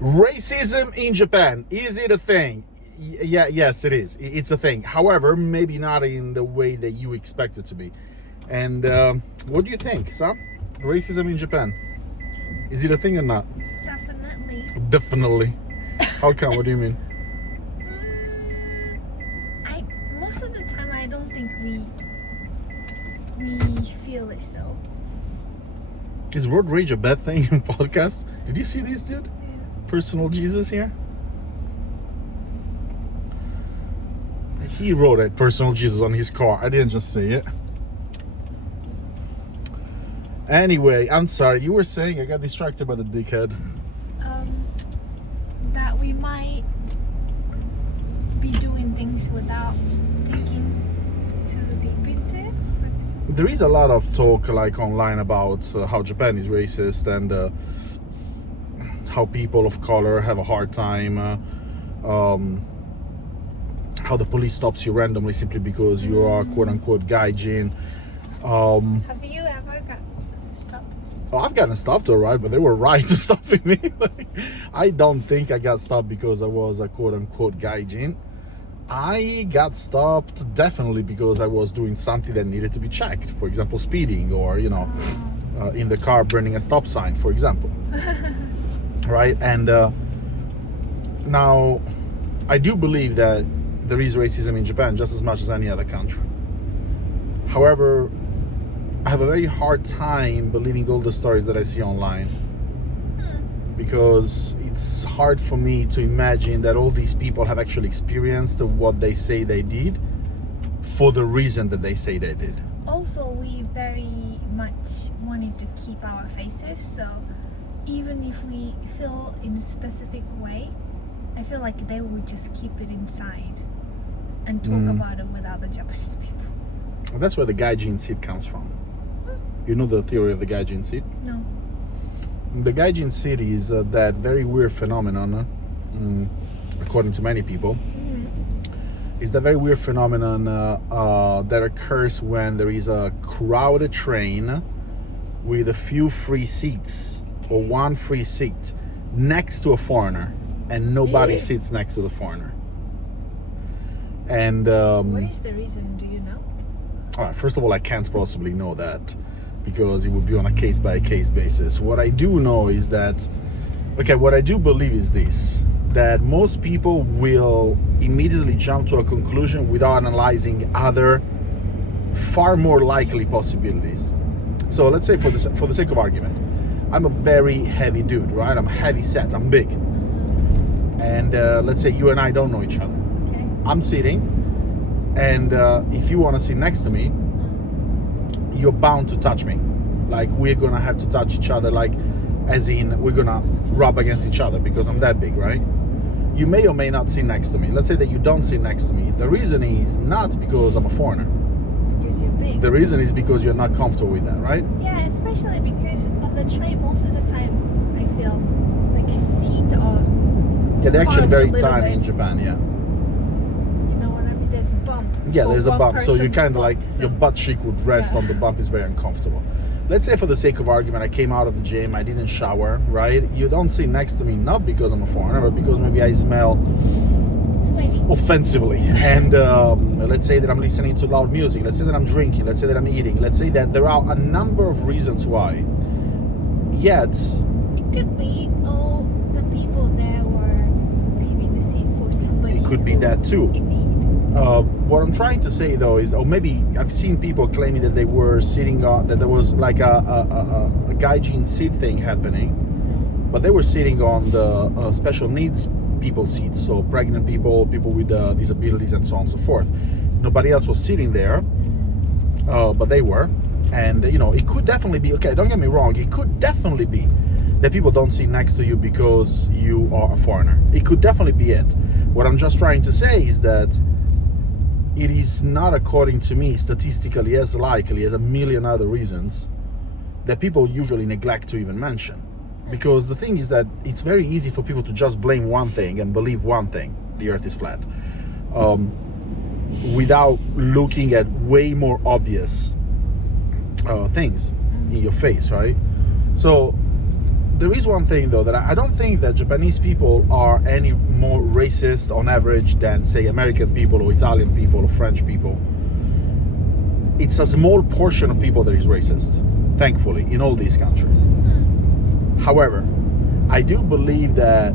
Racism in Japan, is it a thing? Yes, it is. It's a thing. However, maybe not in the way that you expect it to be. And what do you think, Sam? Racism in Japan, is it a thing or not? Definitely. How come? What do you mean? Most of the time I don't think we feel it so. Is road rage a bad thing in podcasts? Did you see this dude? Personal Jesus here. He wrote it, Personal Jesus, on his car. I didn't just say it. Anyway, I'm sorry. You were saying, I got distracted by the dickhead. That we might be doing things without thinking too deep into it. There is a lot of talk like online about how Japan is racist and how people of color have a hard time, how the police stops you randomly simply because you are quote-unquote gaijin. Have you ever got stopped? Oh, I've gotten stopped, all right, but they were right to stopping me. I don't think I got stopped because I was a quote-unquote gaijin. I got stopped definitely because I was doing something that needed to be checked. For example, speeding, or in the car burning a stop sign, for example. Right? And now I do believe that there is racism in Japan just as much as any other country. However, I have a very hard time believing all the stories that I see online, because it's hard for me to imagine that all these people have actually experienced what they say they did for the reason that they say they did. Also, we very much wanted to keep our faces, so even if we feel in a specific way, I feel like they would just keep it inside and talk about it with other Japanese people. And that's where the gaijin seed comes from. You know the theory of the gaijin seed? No. The gaijin seed is that very weird phenomenon, according to many people. Is that very weird phenomenon that occurs when there is a crowded train with a few free seats or one free seat next to a foreigner, and nobody sits next to the foreigner. And what is the reason? Do you know? All right, first of all, I can't possibly know that because it would be on a case-by-case basis. What I do know is that, what I do believe is this, that most people will immediately jump to a conclusion without analyzing other far more likely possibilities. So let's say for the sake of argument, I'm a very heavy dude, right? I'm heavy set, I'm big. And let's say you and I don't know each other. Okay. I'm sitting, and if you want to sit next to me, you're bound to touch me. Like, we're gonna have to touch each other, like as in we're gonna rub against each other because I'm that big, right? You may or may not sit next to me. Let's say that you don't sit next to me. The reason is not because I'm a foreigner. Because you're big. The reason is because you're not comfortable with that, right? Yeah, especially because on the train most of the time I feel like seats are they're actually very tiny bit. in Japan, yeah. You know what I mean? There's a bump. Yeah, For there's a one bump, so you person kind to of like, bump to your them. butt cheek would rest on the bump. Is very uncomfortable. Let's say for the sake of argument, I came out of the gym, I didn't shower, right? You don't sit next to me, not because I'm a foreigner, but because maybe I smell offensively. And let's say that I'm listening to loud music, let's say that I'm drinking, let's say that I'm eating, let's say that there are a number of reasons why. Yet, it could be all the people there were leaving the seat for somebody. It could be that too. In need. What I'm trying to say though is, or maybe I've seen people claiming that they were sitting on, that there was like a gaijin seat thing happening, but they were sitting on the special needs people seats, so pregnant people, people with disabilities, and so on and so forth. Nobody else was sitting there, but they were. And it could definitely be, okay, don't get me wrong, it could definitely be that people don't sit next to you because you are a foreigner. It could definitely be it. What I'm just trying to say is that it is not, according to me, statistically as likely as a million other reasons that people usually neglect to even mention. Because the thing is that it's very easy for people to just blame one thing and believe one thing, the earth is flat, without looking at way more obvious things in your face, right? So there is one thing though, that I don't think that Japanese people are any more racist on average than, say, American people or Italian people or French people. It's a small portion of people that is racist, thankfully, in all these countries. However, I do believe that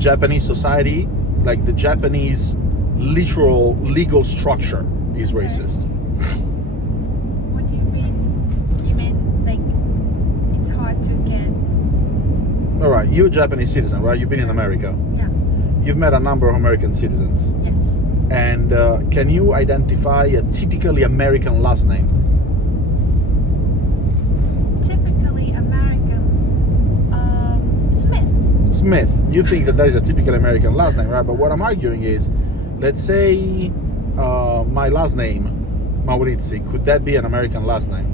Japanese society, like the Japanese literal legal structure, is racist. What do you mean? You mean like it's hard to get? All right, you're a Japanese citizen, right? You've been in America. Yeah. You've met a number of American citizens. Yes. And can you identify a typically American last name? Typically American. Smith. Smith. You think that is a typical American last name, right? But what I'm arguing is, let's say my last name, Maurizi, could that be an American last name?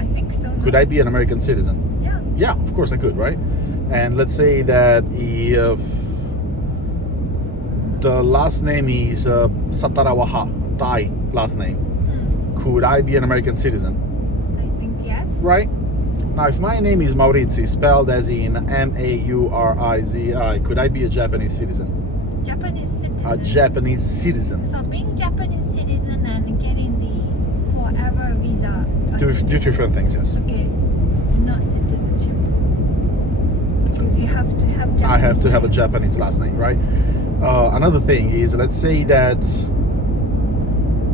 I think so. Could I be an American citizen? Yeah. Yeah, of course I could, right? And let's say that if the last name is Satarawaha, Thai last name, could I be an American citizen? I think yes. Right? Now, if my name is Maurizi, spelled as in Maurizi, could I be a Japanese citizen? Japanese citizen. A Japanese citizen. So being Japanese citizen and getting the forever visa. Two different things, yes. Okay. Not citizenship. Because you have to have Japanese I have to have a name. Japanese last name, right? Another thing is, let's say that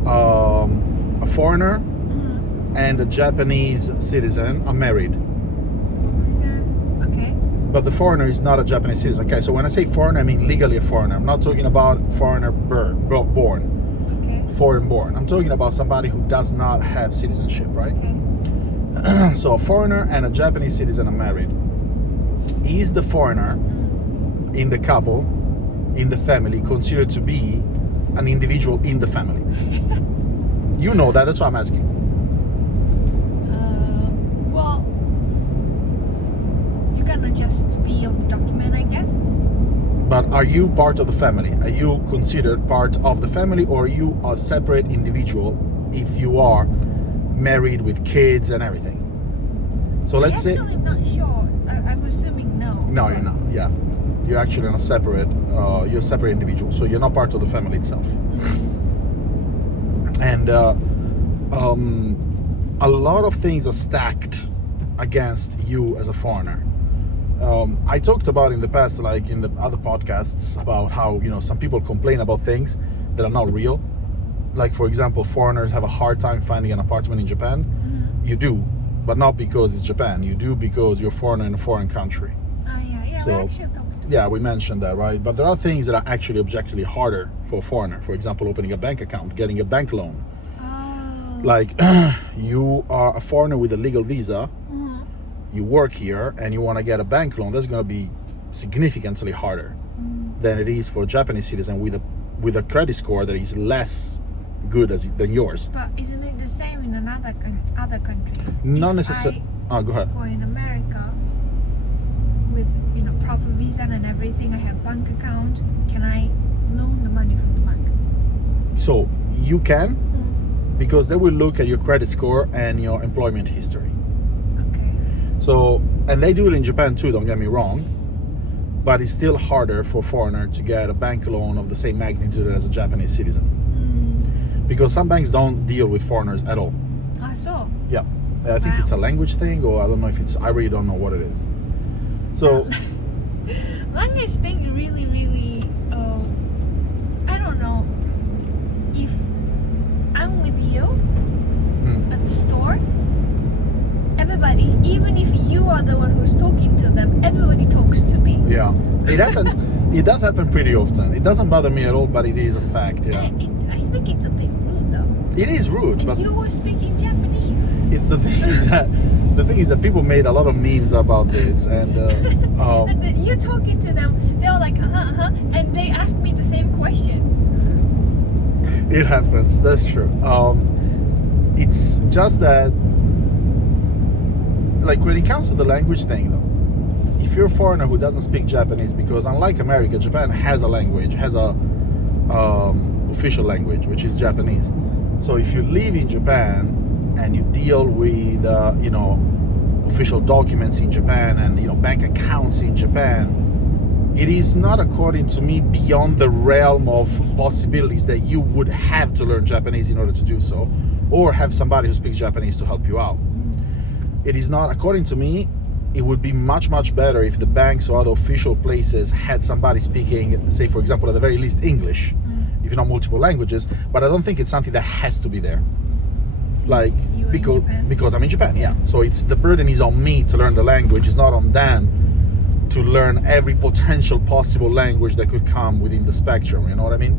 a foreigner and a Japanese citizen are married. Okay. But the foreigner is not a Japanese citizen. Okay, so when I say foreigner, I mean legally a foreigner. I'm not talking about foreigner born, Okay. foreign born. I'm talking about somebody who does not have citizenship, right? Okay. So a foreigner and a Japanese citizen are married. Is the foreigner in the couple, in the family, considered to be an individual in the family? You know that, that's why I'm asking. Well, you're gonna just be on the document, I guess. But are you part of the family? Are you considered part of the family, or are you a separate individual if you are married with kids and everything? So let's say... I'm not sure. I'm assuming no. No, you're not, yeah. You're actually a separate, you're a separate individual, so you're not part of the family itself. And a lot of things are stacked against you as a foreigner. I talked about in the past, like in the other podcasts, about how, you know, some people complain about things that are not real. Like, for example, foreigners have a hard time finding an apartment in Japan. You do, but not because it's Japan. You do because you're a foreigner in a foreign country. Yeah, So, we actually talked about yeah, we mentioned that, right? But there are things that are actually objectively harder for a foreigner. For example, opening a bank account, getting a bank loan. Like, you are a foreigner with a legal visa, you work here, and you want to get a bank loan. That's going to be significantly harder than it is for a Japanese citizen with a credit score that is less good than yours. But isn't it the same in other countries? Not If necessarily. I Go ahead. go in America with proper visa and everything, I have bank account. Can I loan the money from the bank? So you can, because they will look at your credit score and your employment history. Okay. So, and they do it in Japan too, don't get me wrong, but it's still harder for a foreigner to get a bank loan of the same magnitude as a Japanese citizen. Because some banks don't deal with foreigners at all. Ah, so. Yeah. I think it's a language thing, or I don't know if it's, I really don't know what it is. So, Language thing really, really, I don't know. If I'm with you at the store, everybody, even if you are the one who's talking to them, everybody talks to me. yeah, it happens. It does happen pretty often. It doesn't bother me at all, but it is a fact. Yeah, I think it's a bit rude though. it is rude. And But you were speaking Japanese. it's the thing is that people made a lot of memes about this, and And you're talking to them, they're like, and they asked me the same question. it happens. That's true. It's just that, like, when it comes to the language thing, though, if you're a foreigner who doesn't speak Japanese, because unlike America, Japan has a language, has a official language, which is Japanese. So if you live in Japan and you deal with official documents in Japan and bank accounts in Japan, it is not, according to me, beyond the realm of possibilities that you would have to learn Japanese in order to do so, or have somebody who speaks Japanese to help you out. It is not, according to me, it would be much, much better if the banks or other official places had somebody speaking, say, for example, at the very least English, if not multiple languages, but I don't think it's something that has to be there. Like, because I'm in Japan, yeah. So the burden is on me to learn the language, it's not on them to learn every potential possible language that could come within the spectrum, you know what I mean?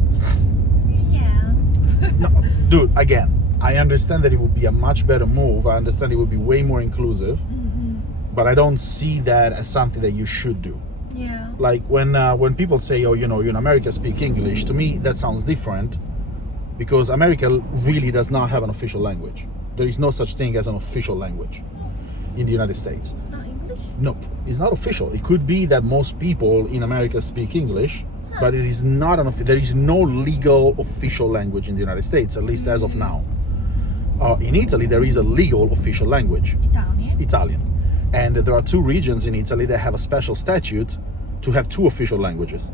Yeah. No, dude, again, I understand that it would be a much better move. I understand it would be way more inclusive, but I don't see that as something that you should do. Yeah. Like when people say, oh, you in America speak English, to me that sounds different, because America really does not have an official language. There is no such thing as an official language in the United States. Not English? Nope, it's not official. It could be that most people in America speak English, but it is not there is no legal official language in the United States, at least as of now. In Italy, there is a legal official language. Italian. And there are 2 regions in Italy that have a special statute to have 2 official languages.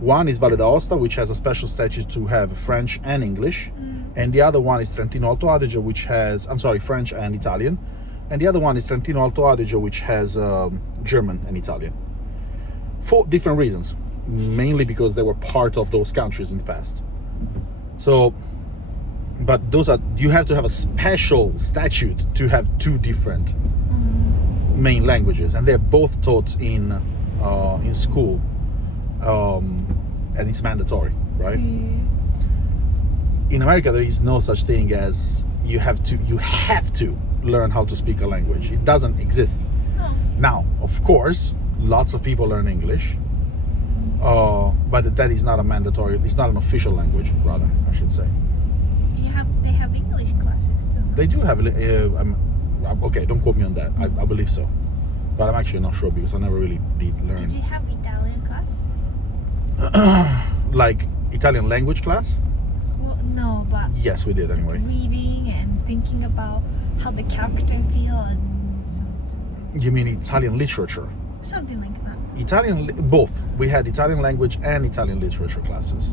One is Valle d'Aosta, which has a special statute to have French and English. And the other one is Trentino Alto Adige, which has, French and Italian. And the other one is Trentino Alto Adige, which has German and Italian. For different reasons, mainly because they were part of those countries in the past. So, but you have to have a special statute to have 2 different main languages, and they're both taught in school, and it's mandatory, right? In America, there is no such thing as you have to learn how to speak a language. It doesn't exist. Now, of course, lots of people learn English, but that is not a mandatory. It's not an official language, rather, I should say. They have English classes too. No? They do have. Okay, don't quote me on that. I believe so, but I'm actually not sure because I never really did learn. Did you have Italian class? Like Italian language class? Well, no, but Yes, we did anyway. reading and thinking about how the character feel and something, You mean Italian literature? something like that. Both. We had Italian language and Italian literature classes.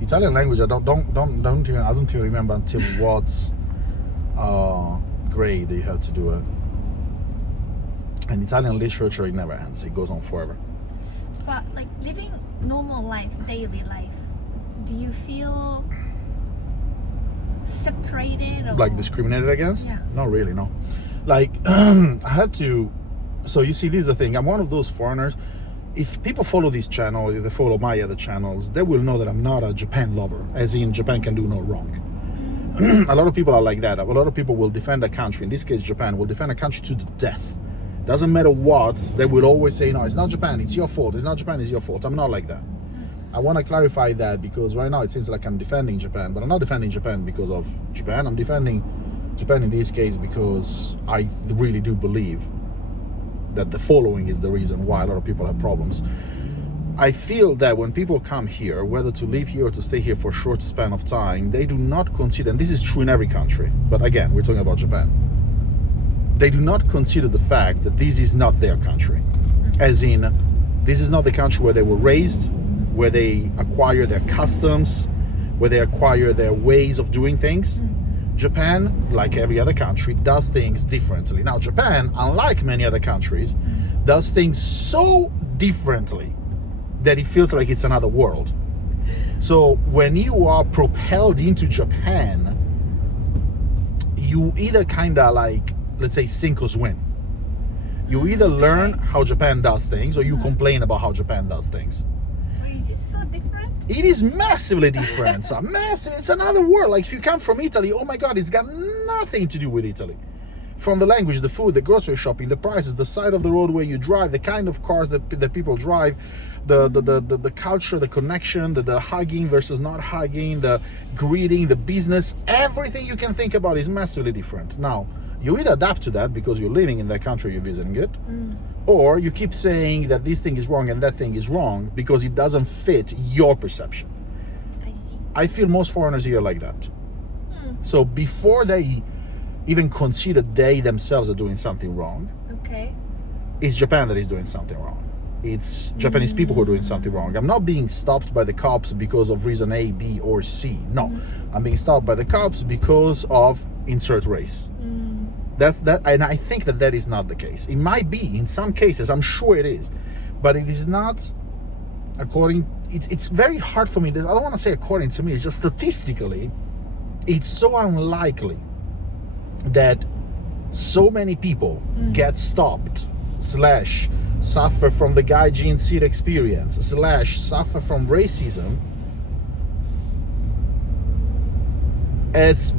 Italian language, I don't even remember until what grade you have to do it. And Italian literature, it never ends. It goes on forever. But like living normal life, daily life, do you feel separated or Like discriminated against? Yeah. Not really, no. Like I had to. So you see, this is the thing. I'm one of those foreigners. If people follow this channel, if they follow my other channels, they will know that I'm not a Japan lover, as in Japan can do no wrong. A lot of people are like that. A lot of people will defend a country, in this case Japan, will defend a country to the death. Doesn't matter what, they will always say, no, it's not Japan, it's your fault. It's not Japan, it's your fault. I'm not like that. I want to clarify that, because right now it seems like I'm defending Japan, but I'm not defending Japan because of Japan. I'm defending Japan in this case because I really do believe that the following is the reason why a lot of people have problems. I feel that when people come here, whether to live here or to stay here for a short span of time, they do not consider, and this is true in every country, but again, we're talking about Japan, they do not consider the fact that this is not their country. As in, this is not the country where they were raised, where they acquire their customs, where they acquire their ways of doing things. Japan, like every other country, does things differently. Now, Japan, unlike many other countries, does things so differently that it feels like it's another world. So when you are propelled into Japan, you either kind of like, let's say, sink or swim. You either learn how Japan does things, or you complain about how Japan does things. Is it so different? It is massively different. Massive. It's another world. Like if you come from Italy, oh my God, it's got nothing to do with Italy. From the language, the food, the grocery shopping, the prices, the side of the road where you drive, the kind of cars that people drive, the culture, the connection, the hugging versus not hugging, the greeting, the business, everything you can think about is massively different. Now, you either adapt to that because you're living in that country, you're visiting it, or you keep saying that this thing is wrong and that thing is wrong because it doesn't fit your perception. I see. I feel most foreigners here like that. So before they even consider they themselves are doing something wrong. Okay. It's Japan that is doing something wrong. It's Japanese people who are doing something wrong. I'm not being stopped by the cops because of reason A, B, or C. No, I'm being stopped by the cops because of insert race. That's that, and I think that is not the case. It might be in some cases. I'm sure it is, but it is not. It's very hard for me. I don't want to say according to me. It's just statistically, it's so unlikely that so many people get stopped / suffer from the gaijin seat experience / suffer from racism as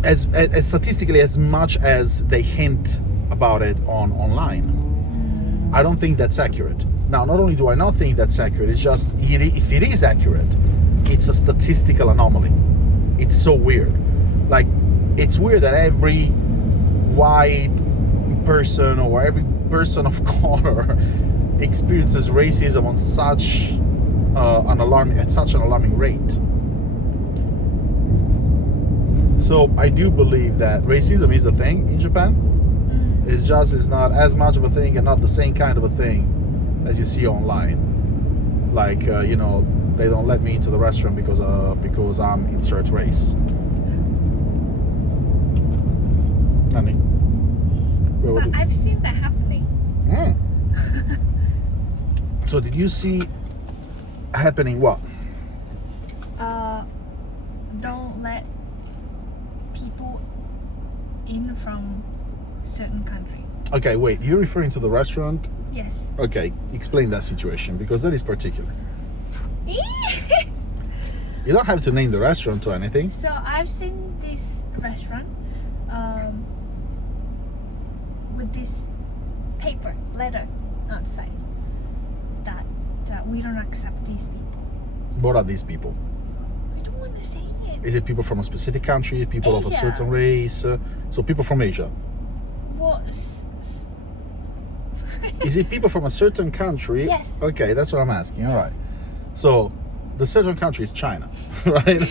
statistically as much as they hint about it online. I don't think that's accurate. Now, not only do I not think that's accurate, it's just if it is accurate, it's a statistical anomaly. It's so weird. Like, it's weird that every white person or every person of color experiences racism on such an alarming rate. So I do believe that racism is a thing in Japan. It's not as much of a thing and not the same kind of a thing as you see online. Like they don't let me into the restaurant because I'm insert race. Honey. But I've seen that happening. So did you see happening what? Don't let people in from certain country. Okay, wait, you're referring to the restaurant? Yes. Okay, explain that situation because that is particular. You don't have to name the restaurant or anything. So I've seen this restaurant with this paper letter outside that we don't accept these people. What are these people? I don't want to say it. Is it people from a specific country, people of a Asia. certain race? So people from Asia. What? Is it people from a certain country? Yes. Okay, that's what I'm asking. All right. So the certain country is China, right?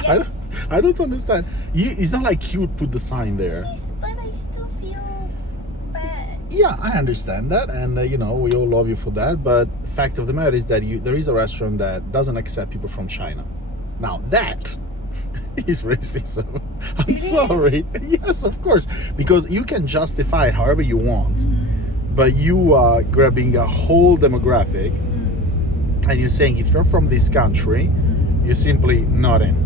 Yes. I don't understand. It's not like you would put the sign there. Yes, but I still feel bad. Yeah, I understand that, and we all love you for that. But fact of the matter is that there is a restaurant that doesn't accept people from China. Now that is racism. I'm sorry. Yes, of course, because you can justify it however you want, but you are grabbing a whole demographic, and you're saying if you're from this country, you're simply not in.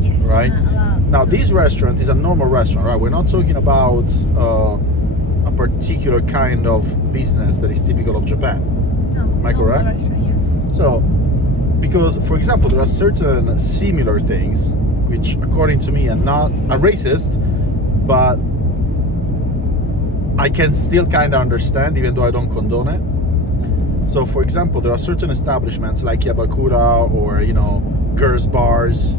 Yes, right? not allowed. Now, this restaurant is a normal restaurant, right? We're not talking about a particular kind of business that is typical of Japan. No, Am I correct? Restaurant, yes. So, because, for example, there are certain similar things which, according to me, are racist, but I can still kind of understand, even though I don't condone it. So, for example, there are certain establishments like Yabakura or, girls' bars,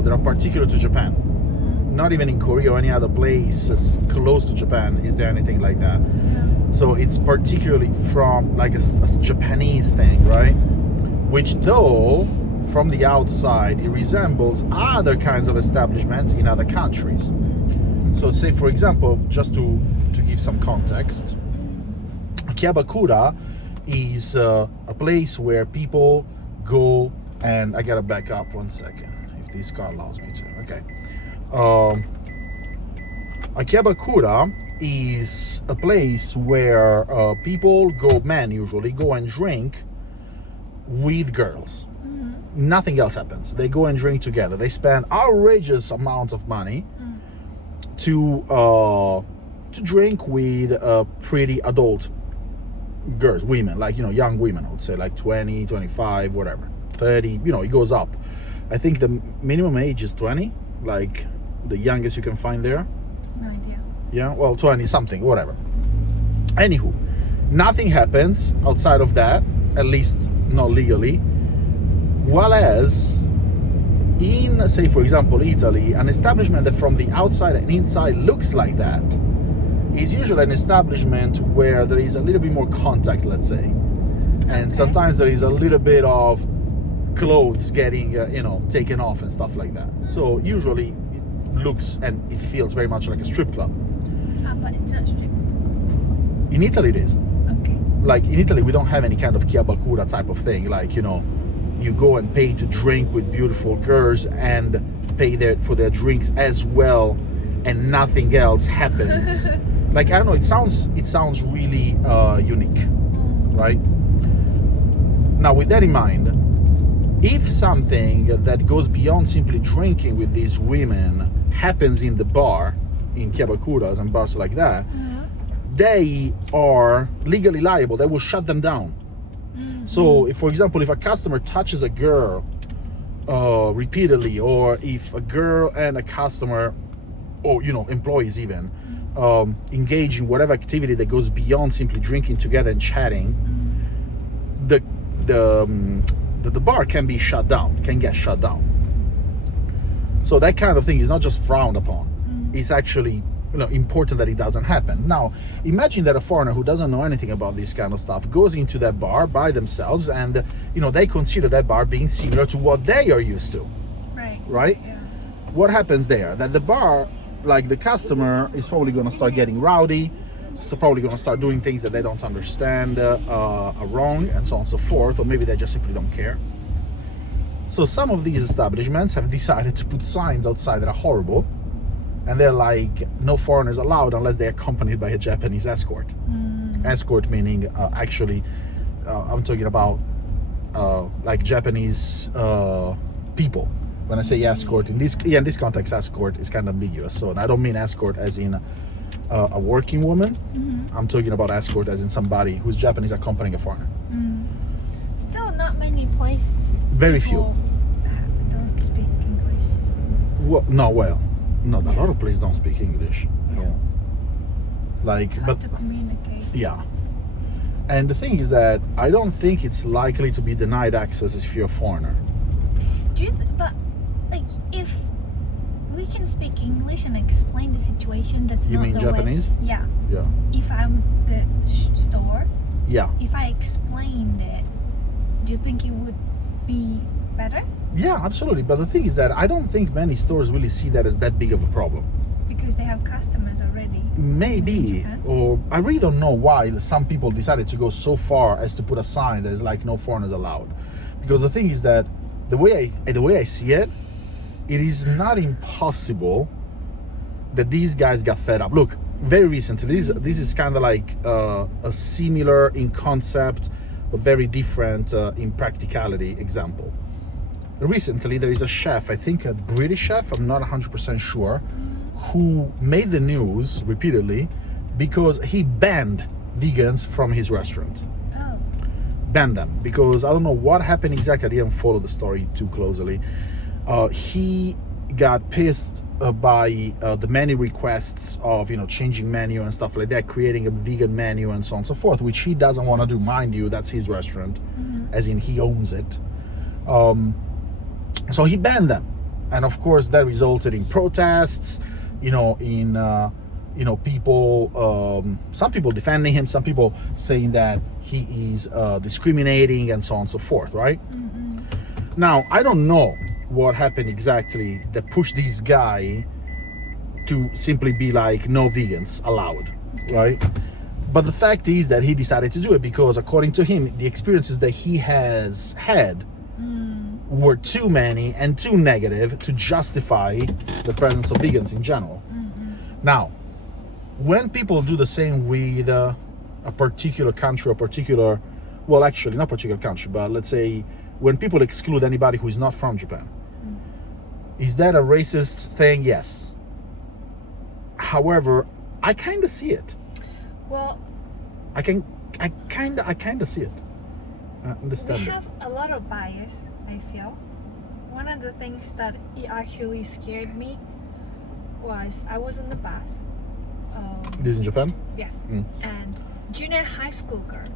that are particular to Japan. Not even in Korea or any other place close to Japan is there anything like that. Yeah. So it's particularly from like a Japanese thing, right? Which though, from the outside, it resembles other kinds of establishments in other countries. So say, for example, just to give some context, Kyabakura is a place where people go, and I gotta back up 1 second if this car allows me to. Okay. Kyabakura is a place where people men usually go and drink with girls. Nothing else happens. They go and drink together. They spend outrageous amounts of money to drink with pretty adult girls, women, like young women. I would say like 20, 25, whatever, 30. It goes up. I think the minimum age is 20, like the youngest you can find there. No idea. Yeah, well, 20 something, whatever. Anywho, nothing happens outside of that, at least not legally. Whereas in, say, for example, Italy, an establishment that from the outside and inside looks like that is usually an establishment where there is a little bit more contact, let's say. And sometimes there is a little bit of clothes getting, taken off and stuff like that. So usually looks and it feels very much like a strip club. But it's not strict. In Italy it is. Okay. Like in Italy we don't have any kind of chiabacura type of thing, like, you know, you go and pay to drink with beautiful girls and pay for their drinks as well, and nothing else happens. Like, I don't know, it sounds really unique, right? Now with that in mind, if something that goes beyond simply drinking with these women happens in the bar, in chiabacuras and bars like that, they are legally liable. They will shut them down. So if, for example, if a customer touches a girl repeatedly, or if a girl and a customer, or, you know, employees even, engage in whatever activity that goes beyond simply drinking together and chatting, the bar can be shut down, can get shut down. So that kind of thing is not just frowned upon. It's actually, you know, important that it doesn't happen. Now, imagine that a foreigner who doesn't know anything about this kind of stuff goes into that bar by themselves, and, you know, they consider that bar being similar to what they are used to. Right? Yeah. What happens there? That the bar, like, the customer is probably going to start getting rowdy, so probably going to start doing things that they don't understand are wrong, and so on and so forth, or maybe they just simply don't care. So some of these establishments have decided to put signs outside that are horrible, and they're like, no foreigners allowed unless they're accompanied by a Japanese escort. Escort meaning actually, I'm talking about like Japanese people. When I say escort, in this context, escort is kind of ambiguous. So I don't mean escort as in a working woman. I'm talking about escort as in somebody who's Japanese accompanying a foreigner. Still not many places. Very few. Don't speak English. Well, no, a lot of places don't speak English at all. Like, Hard to communicate. Yeah. And the thing is that I don't think it's likely to be denied access if you're a foreigner. Do you but like, if we can speak English and explain the situation, that's You not mean the Japanese? way. Yeah. Yeah. If I'm the store, Yeah. if I explained it, do you think it would be better? Yeah, absolutely. But the thing is that I don't think many stores really see that as that big of a problem. Because they have customers already. Maybe, or I really don't know why some people decided to go so far as to put a sign that is like no foreigners allowed. Because the thing is that the way I see it, it is not impossible that these guys got fed up. Look, very recently, this is kind of like a similar in concept, but very different in practicality example. Recently, there is a chef, I think a British chef, I'm not 100% sure, who made the news repeatedly because he banned vegans from his restaurant. Oh. Banned them because I don't know what happened exactly. I didn't follow the story too closely. He got pissed by the many requests of, you know, changing menu and stuff like that, creating a vegan menu and so on and so forth, which he doesn't want to do. Mind you, that's his restaurant, as in he owns it. So he banned them, and of course that resulted in protests, you know, in you know, people, some people defending him, some people saying that he is discriminating and so on and so forth, right? Now, I don't know what happened exactly that pushed this guy to simply be like, no vegans allowed, right? But the fact is that he decided to do it because, according to him, the experiences that he has had were too many and too negative to justify the presence of vegans in general. Now, when people do the same with a particular country, well, actually, not particular country, but let's say when people exclude anybody who is not from Japan, is that a racist thing? Yes. However, I kind of see it. Well, I kind of see it. I understand we it. have a lot of bias, I feel. One of the things that it actually scared me was I was on the bus. This in Japan? Yes. And junior high school girl.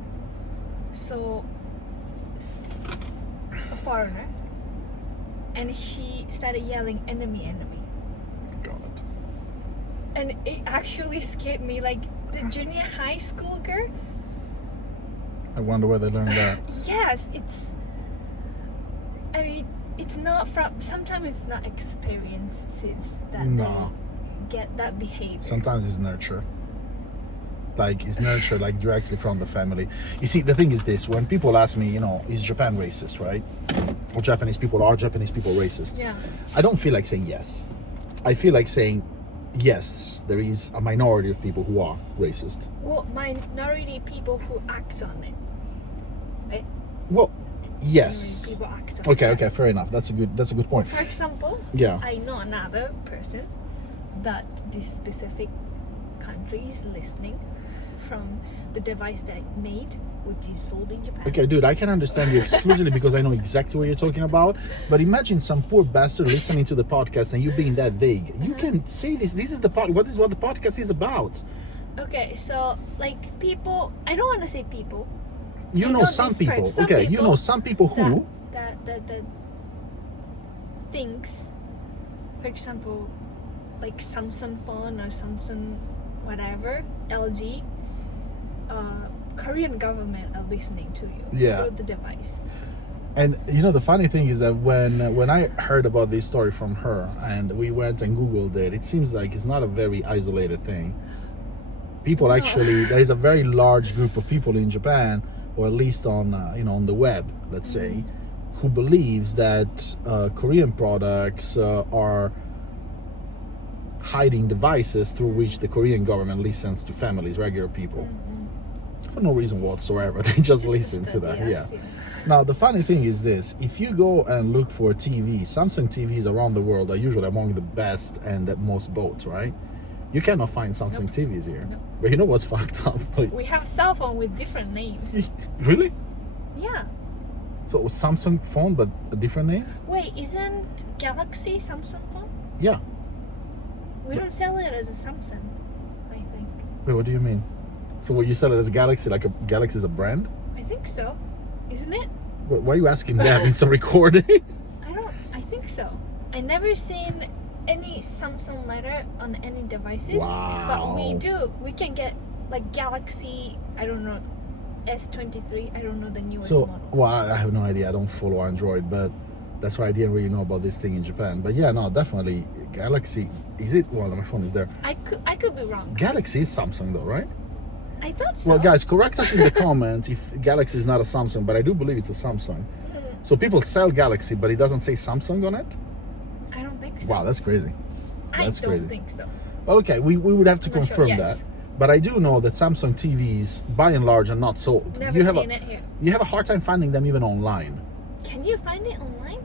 So, a foreigner. And she started yelling, enemy, enemy. God. And it actually scared me. Like, the junior high school girl. I wonder where they learned that. Yes, it's... I mean, it's not from. Sometimes it's not experiences that No. they get that behavior. Sometimes it's nurture. Like it's nurture, like directly from the family. You see, the thing is this: when people ask me, is Japan racist, right? Or are Japanese people racist? Yeah. I don't feel like saying yes. I feel like saying yes. There is a minority of people who are racist. Well, minority people who act on it, right? Well, yes. People act on Okay, it. okay, fair enough. That's a good point. For example, Yeah. I know another person that this specific country is listening from the device that it made, which is sold in Japan. Okay, dude, I can understand you exclusively because I know exactly what you're talking about. But imagine some poor bastard listening to the podcast and you being that vague. You can say this. This is what the podcast is about. Okay, so like people, I don't want to say people. You I know some describe people. some Okay, you people know some people who. that thinks, for example, like Samsung phone or Samsung whatever, LG, Korean government are listening to you Yeah. through the device. And the funny thing is that when I heard about this story from her and we went and Googled it, it seems like it's not a very isolated thing. People No. actually, there is a very large group of people in Japan, or at least on on the web, let's say, who believes that Korean products are hiding devices through which the Korean government listens to families, regular people, for no reason whatsoever. They just listen to that. Yes, Yeah. Now, the funny thing is this: if you go and look for TV, Samsung TVs around the world are usually among the best and the most bought, right? You cannot find Samsung TVs here. Nope. But you know what's fucked up? Like, We have cell phone with different names. really? Yeah. So it was Samsung phone, but a different name? Wait, isn't Galaxy Samsung phone? Yeah. We don't sell it as a Samsung, I think. Wait, what do you mean? So what you sell it as Galaxy, like Galaxy is a brand? I think so. Isn't it? Why are you asking that? It's a recording. I think so. I never seen any Samsung letter on any devices. Wow. But we do. We can get like Galaxy, I don't know, S23. I don't know the newest So, model. well, I have no idea. I don't follow Android, but that's why I didn't really know about this thing in Japan. But yeah, no, definitely Galaxy. Is it? Well, my phone is there. I could be wrong. Galaxy is Samsung though, right? I thought so. Well, guys, correct us in the comments if Galaxy is not a Samsung, but I do believe it's a Samsung. So people sell Galaxy, but it doesn't say Samsung on it? I don't think so. Wow, that's crazy. That's I don't crazy. think so. Well, okay, we would have to I'm not confirm sure, that. yes. But I do know that Samsung TVs, by and large, are not sold. Never You have seen it here. You have a hard time finding them even online. Can you find it online?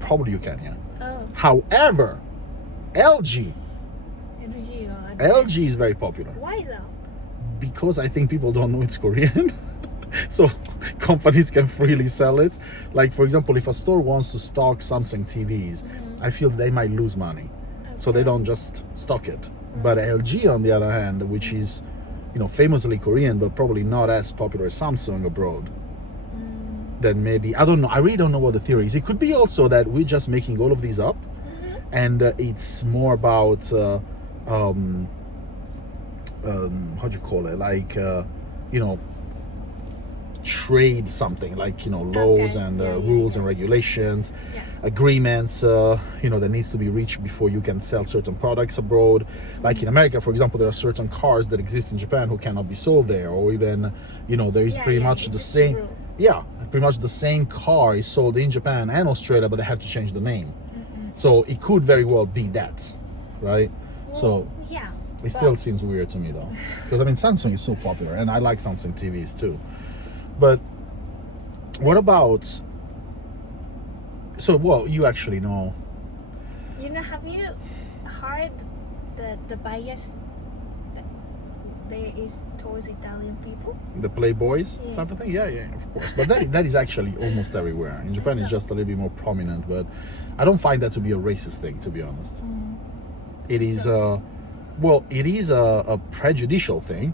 Probably you can, yeah. Oh, However, LG LG. is very popular Why though? because I think people don't know it's Korean. So companies can freely sell it. Like, for example, if a store wants to stock Samsung TVs, I feel they might lose money. So they don't just stock it. But LG, on the other hand, which is, famously Korean, but probably not as popular as Samsung abroad, then maybe, I don't know. I really don't know what the theory is. It could be also that we're just making all of these up, and it's more about, how do you call it? Like, trade something, like, laws Okay. and Yeah, rules and regulations, Yeah. agreements, that needs to be reached before you can sell certain products abroad. Like in America, for example, there are certain cars that exist in Japan who cannot be sold there, or even, there is pretty much it's the just a same. rule. Yeah, pretty much the same car is sold in Japan and Australia, but they have to change the name. So it could very well be that, right? So Well, yeah. it still seems weird to me though, because Samsung is so popular, and I like Samsung TVs too. But what about? So, well, you actually know. Have you heard the bias that there is towards Italian people? The Playboys Yeah. type of thing? Yeah, of course. But that is actually almost everywhere. In Japan, it's just a little bit more prominent. But I don't find that to be a racist thing, to be honest. It is, it is a prejudicial thing.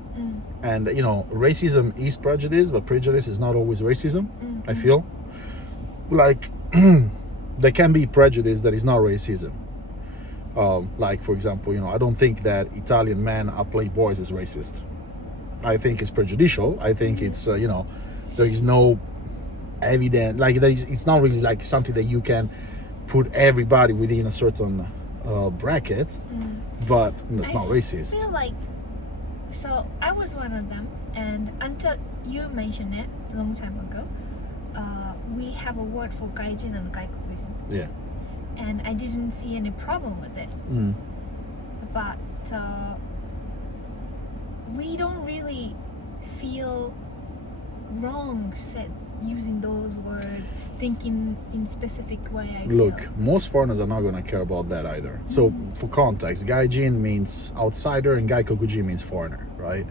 And, racism is prejudice, but prejudice is not always racism, I feel. Like, there can be prejudice that is not racism. Like, for example, I don't think that Italian men are playboys is racist. I think it's prejudicial. I think it's, there is no evident, like it's not really like something that you can put everybody within a certain bracket, but it's not racist. I feel like, so I was one of them, and until you mentioned it a long time ago, we have a word for gaijin and gaikokujin. Yeah. And I didn't see any problem with it. But we don't really feel wrong said using those words, thinking in specific way. Look, most foreigners are not going to care about that either. So for context, gaijin means outsider and gaikokujin means foreigner, right?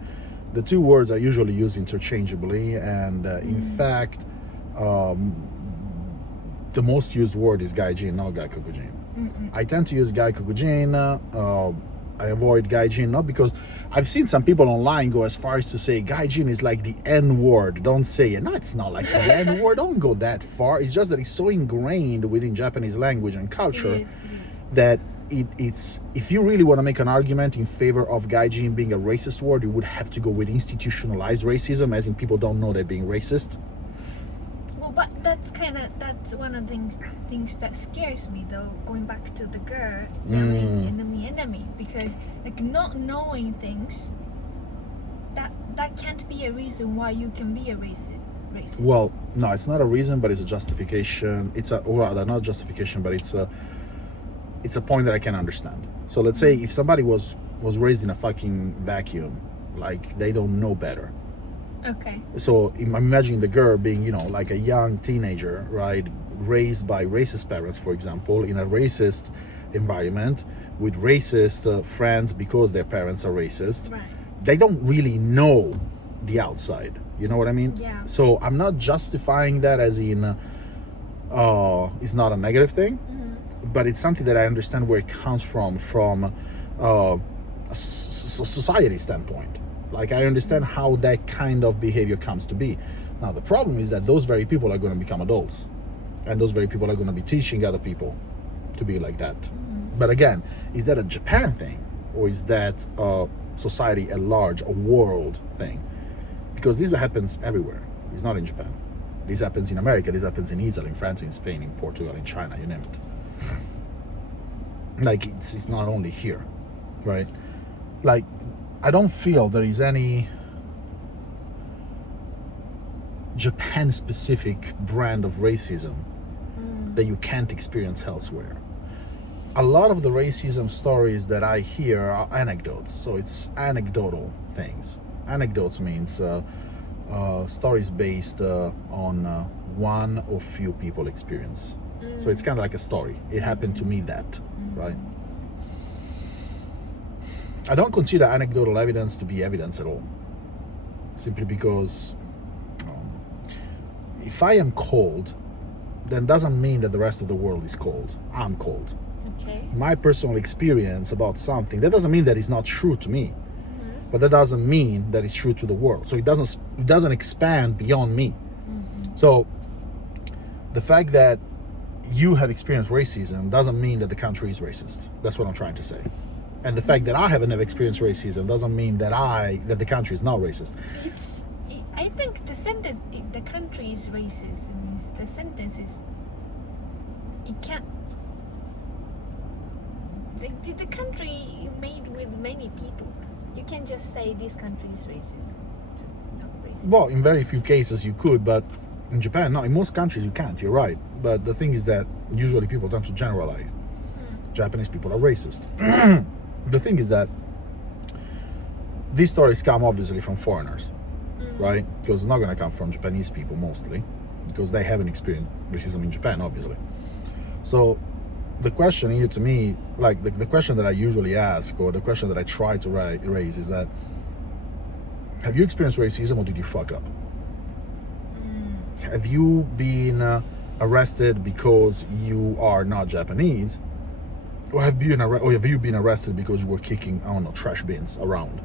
The two words are usually used interchangeably, and in fact, the most used word is gaijin, not gaikokujin. I tend to use gaikokujin. I avoid gaijin, not because I've seen some people online go as far as to say gaijin is like the N word. Don't say it. No, it's not like the N word. Don't go that far. It's just that it's so ingrained within Japanese language and culture It is. that it's, if you really want to make an argument in favor of gaijin being a racist word, you would have to go with institutionalized racism, as in people don't know they're being racist. Well, but that's one of the things that scares me, though. Going back to the girl yelling enemy, because like not knowing things, that can't be a reason why you can be a racist. Well, no, it's not a reason, but it's a justification. It's a, or rather, not justification, but it's a point that I can understand. So let's say if somebody was raised in a fucking vacuum, like they don't know better. Okay. So I'm imagining the girl being, you know, like a young teenager, right, raised by racist parents, for example, in a racist environment with racist friends because their parents are racist. Right. They don't really know the outside. You know what I mean? Yeah. So I'm not justifying that as in it's not a negative thing, but it's something that I understand where it comes from a society standpoint. Like, I understand how that kind of behavior comes to be. Now, the problem is that those very people are going to become adults, and those very people are going to be teaching other people to be like that. But again, is that a Japan thing, or is that a society at large, a world thing? Because this happens everywhere. It's not in Japan. This happens in America. This happens in Italy, in France, in Spain, in Portugal, in China, you name it. Like, it's not only here, right? Like, I don't feel there is any Japan-specific brand of racism that you can't experience elsewhere. A lot of the racism stories that I hear are anecdotes, so it's anecdotal things. Anecdotes means stories based on one or few people experience. So it's kind of like a story. It happened to me that, right? I don't consider anecdotal evidence to be evidence at all, simply because if I am cold, then doesn't mean that the rest of the world is cold. I'm cold. Okay. My personal experience about something, that doesn't mean that it's not true to me, but that doesn't mean that it's true to the world. So it doesn't expand beyond me. So the fact that you have experienced racism doesn't mean that the country is racist. That's what I'm trying to say. And the fact that I haven't ever experienced racism doesn't mean that the country is not racist. I think the sentence, the country is racist, means the sentence is, it can't, the country made with many people. You can't just say this country is racist. It's not racist. Well, in very few cases you could, but in Japan, no, in most countries you can't, you're right. But the thing is that usually people tend to generalize. Japanese people are racist. The thing is that these stories come obviously from foreigners, right? Because it's not going to come from Japanese people mostly, because they haven't experienced racism in Japan, obviously. So the question here to me, like the question that I usually ask, or the question that I try to raise is that, have you experienced racism, or did you fuck up? Have you been arrested because you are not Japanese? Or have you been arrested because you were kicking, I don't know, trash bins around?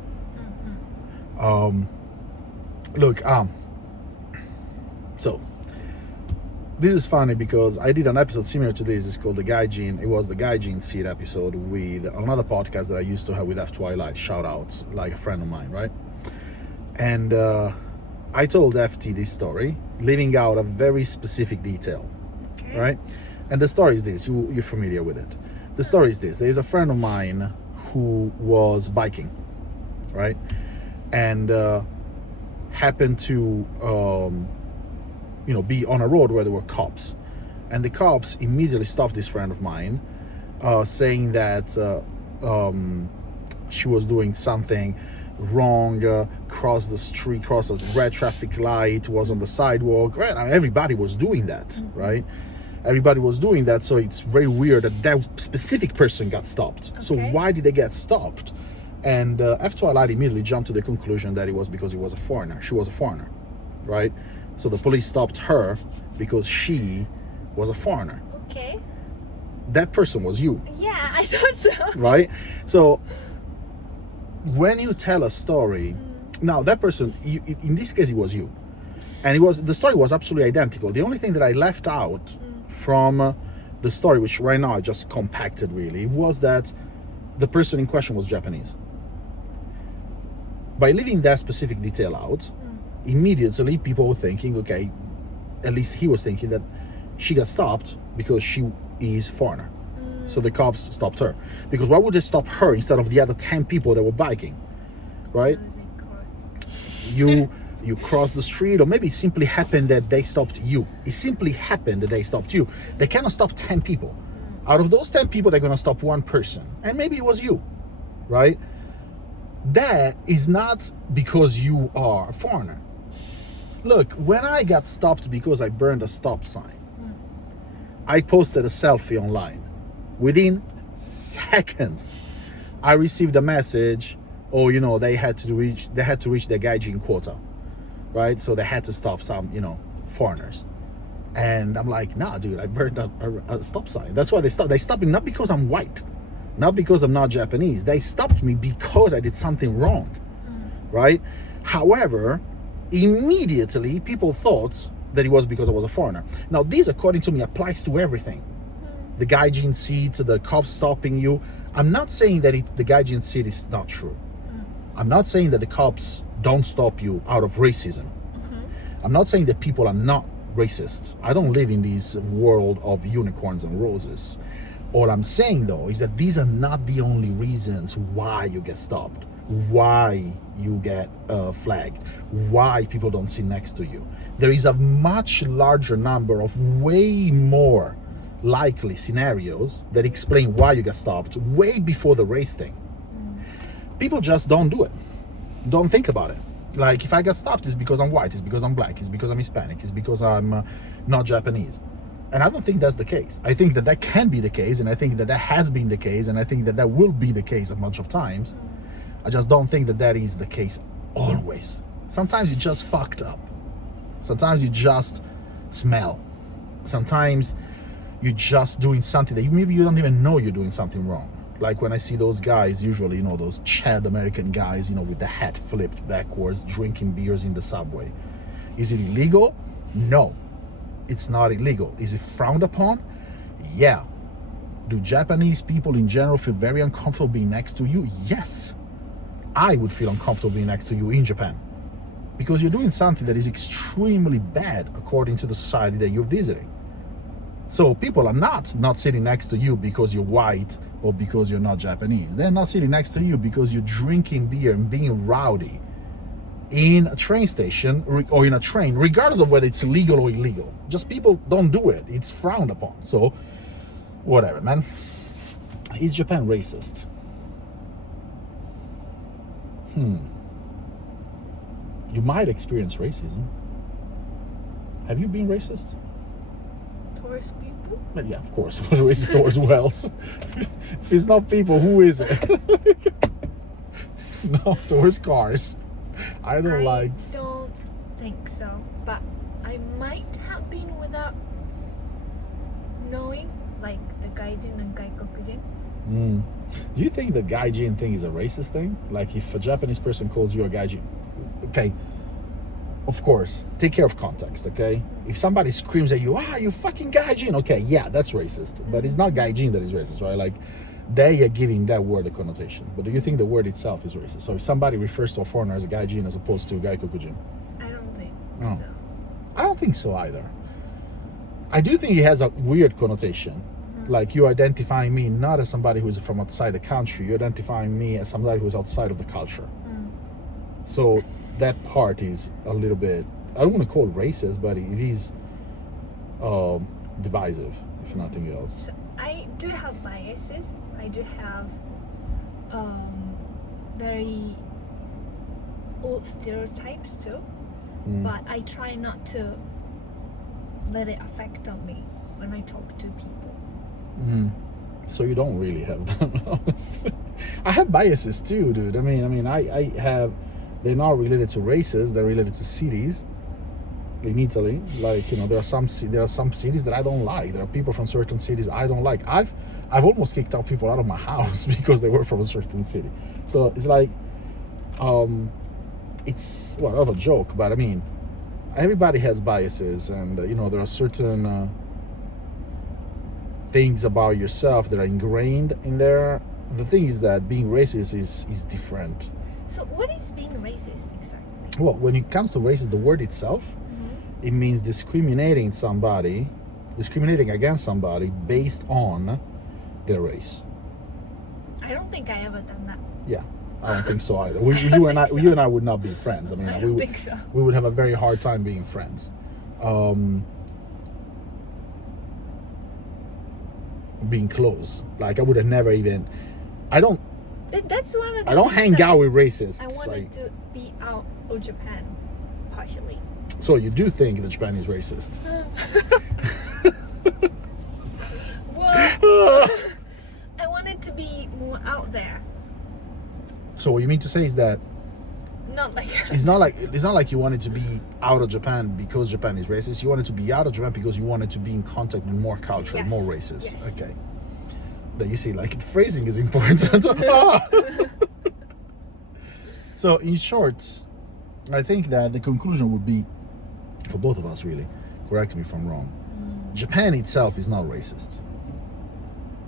Look, so this is funny because I did an episode similar to this. It's called the Gaijin. It was the Gaijin Seed episode with another podcast that I used to have with F Twilight. Shout outs, like a friend of mine, right? And I told FT this story, leaving out a very specific detail, Okay. right? And the story is this, you're familiar with it. The story is this, there's a friend of mine who was biking, right? And happened to, be on a road where there were cops. And the cops immediately stopped this friend of mine, saying that she was doing something wrong, crossed the street, crossed a red traffic light, was on the sidewalk. Right? I mean, everybody was doing that, right? Everybody was doing that, so it's very weird that that specific person got stopped. So Okay. why did they get stopped? And after I immediately jumped to the conclusion that it was because he was a foreigner. She was a foreigner, right? So the police stopped her because she was a foreigner. Okay. That person was you, Yeah, I thought so. right? So when you tell a story, now that person, in this case, it was you, and the story was absolutely identical. The only thing that I left out from the story, which right now I just compacted really, was that the person in question was Japanese. By leaving that specific detail out, immediately people were thinking, okay, at least he was thinking that she got stopped because she is foreigner. So the cops stopped her. Because why would they stop her instead of the other 10 people that were biking, right? You crossed the street, or maybe it simply happened that they stopped you. It simply happened that they stopped you. They cannot stop 10 people. Out of those 10 people, they're gonna stop one person. And maybe it was you, right? That is not because you are a foreigner. Look, when I got stopped because I burned a stop sign, I posted a selfie online. Within seconds, I received a message, they had to reach their gaijin quota, right? So they had to stop some, foreigners. And I'm like, nah, dude, I burned a stop sign. That's why they stopped. They stopped me not because I'm white, not because I'm not Japanese. They stopped me because I did something wrong, right? However, immediately people thought that it was because I was a foreigner. Now, this, according to me, applies to everything. The gaijin seat, the cops stopping you. I'm not saying that the gaijin seat is not true. I'm not saying that the cops don't stop you out of racism. I'm not saying that people are not racist. I don't live in this world of unicorns and roses. All I'm saying, though, is that these are not the only reasons why you get stopped, why you get flagged, why people don't sit next to you. There is a much larger number of way more likely scenarios that explain why you get stopped way before the race thing. People just don't do it. Don't think about it. Like, if I get stopped, it's because I'm white, it's because I'm black, it's because I'm Hispanic, it's because I'm not Japanese. And I don't think that's the case. I think that can be the case, and I think that has been the case, and I think that will be the case a bunch of times. I just don't think that is the case always. Sometimes you just fucked up. Sometimes you just smell. Sometimes you're just doing something that maybe you don't even know you're doing something wrong. Like when I see those guys, usually, those Chad American guys, with the hat flipped backwards, drinking beers in the subway. Is it illegal? No, it's not illegal. Is it frowned upon? Yeah. Do Japanese people in general feel very uncomfortable being next to you? Yes. I would feel uncomfortable being next to you in Japan, because you're doing something that is extremely bad according to the society that you're visiting. So people are not sitting next to you because you're white or because you're not Japanese. They're not sitting next to you because you're drinking beer and being rowdy in a train station or in a train, regardless of whether it's legal or illegal. Just people don't do it. It's frowned upon. So whatever, man. Is Japan racist? You might experience racism. Have you been racist? Towards people? But yeah, of course. Racist towards whales. If it's not people, who is it? No, towards cars. I don't think so, but I might have been without knowing, like the gaijin and gaikokujin. Do you think the gaijin thing is a racist thing? Like, if a Japanese person calls you a gaijin, okay, of course, take care of context, okay? If somebody screams at you, you fucking gaijin, okay, yeah, that's racist. But it's not gaijin that is racist, right? Like, they are giving that word a connotation. But do you think the word itself is racist? So if somebody refers to a foreigner as a gaijin as opposed to gaikokujin? I don't think No. So, I don't think so either. I do think it has a weird connotation. Like you identifying me not as somebody who's from outside the country, you're identifying me as somebody who's outside of the culture. So that part is a little bit, I don't want to call it racist, but it is divisive, if nothing else. So I do have biases. I do have very old stereotypes too, but I try not to let it affect on me when I talk to people. So you don't really have them. I have biases too, dude. I mean, I have. They're not related to races. They're related to cities. In Italy, like, you know, there are some cities that I don't like. There are people from certain cities I don't like. I've almost kicked out people out of my house because they were from a certain city. So it's like, it's well, not a joke, but I mean, everybody has biases, and you know, there are certain things about yourself that are ingrained in there. The thing is that being racist is different. So what is being racist exactly? Well, when it comes to racist, the word itself, it means discriminating against somebody based on their race. I don't think I ever done that. Yeah, I don't think so either. You and I would not be friends. I mean, I don't think so. We would have a very hard time being friends. Being close, like I would have never even. That's one of the I don't things hang out with racists. I wanted to be out of Japan, partially. So you do think that Japan is racist? Well, I wanted to be more out there. So what you mean to say is that Not like it's not like you wanted to be out of Japan because Japan is racist. You wanted to be out of Japan because you wanted to be in contact with more culture, Yes. more races. Yes. Okay. But you see, like, phrasing is important. So in short, I think that the conclusion would be, for both of us really, correct me if I'm wrong, Japan itself is not racist.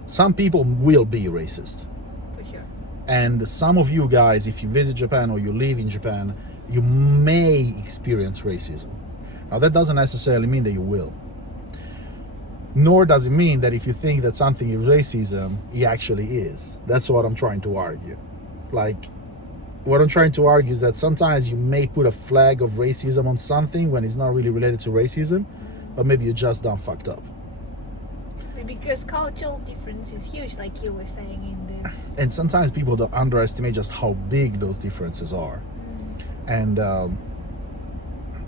Some people will be racist. for sure. And some of you guys, if you visit Japan or you live in Japan, you may experience racism. Now, that doesn't necessarily mean that you will. Nor does it mean that if you think that something is racism, it actually is. That's what I'm trying to argue. Like, what I'm trying to argue is that sometimes you may put a flag of racism on something when it's not really related to racism, but maybe you just done fucked up. Because cultural difference is huge, like you were saying in the... And sometimes people don't underestimate just how big those differences are. And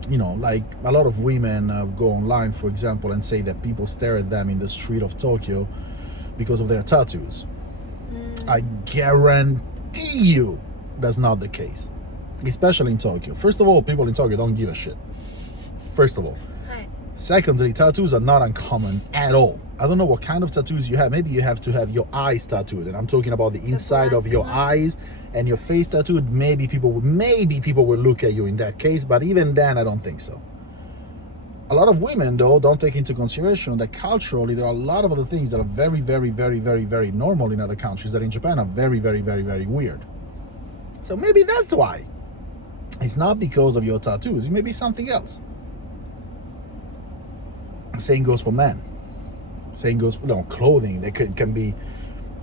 you know, like a lot of women go online, for example, and say that people stare at them in the street of Tokyo because of their tattoos. I guarantee you that's not the case, especially in Tokyo. First of all, people in Tokyo don't give a shit. First of all. Secondly, tattoos are not uncommon at all. I don't know what kind of tattoos you have. Maybe you have to have your eyes tattooed, and I'm talking about the inside of your eyes and your face tattooed. Maybe people would look at you in that case, but even then, I don't think so. A lot of women, though, don't take into consideration that culturally there are a lot of other things that are very, very, very, very, very normal in other countries that in Japan are very, very, very, very weird. So maybe that's why. It's not because of your tattoos. It may be something else. Same goes for men. Same goes for clothing. There can be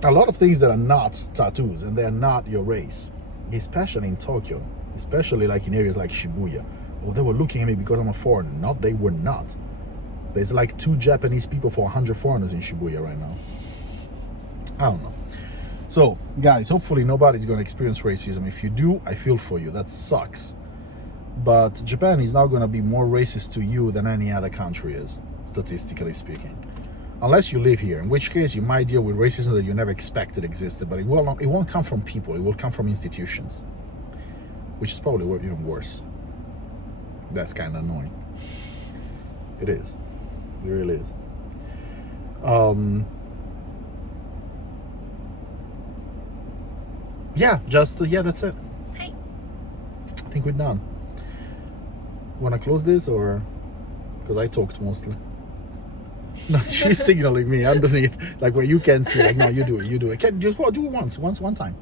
a lot of things that are not tattoos, and they're not your race. Especially in Tokyo, especially like in areas like Shibuya. Oh, they were looking at me because I'm a foreigner. No, they were not. There's like 2 Japanese people for 100 foreigners in Shibuya right now. I don't know. So, guys, hopefully nobody's going to experience racism. If you do, I feel for you. That sucks. But Japan is not going to be more racist to you than any other country is, statistically speaking. Unless you live here, in which case you might deal with racism that you never expected existed, but it won't come from people, it will come from institutions, which is probably even worse. That's kind of annoying. It is. It really is. Yeah, that's it. Hi. I think we're done. Want to close this, or because I talked mostly? No, she's signaling me underneath, like where you can see. Like, no, you do it. Can just do it one time.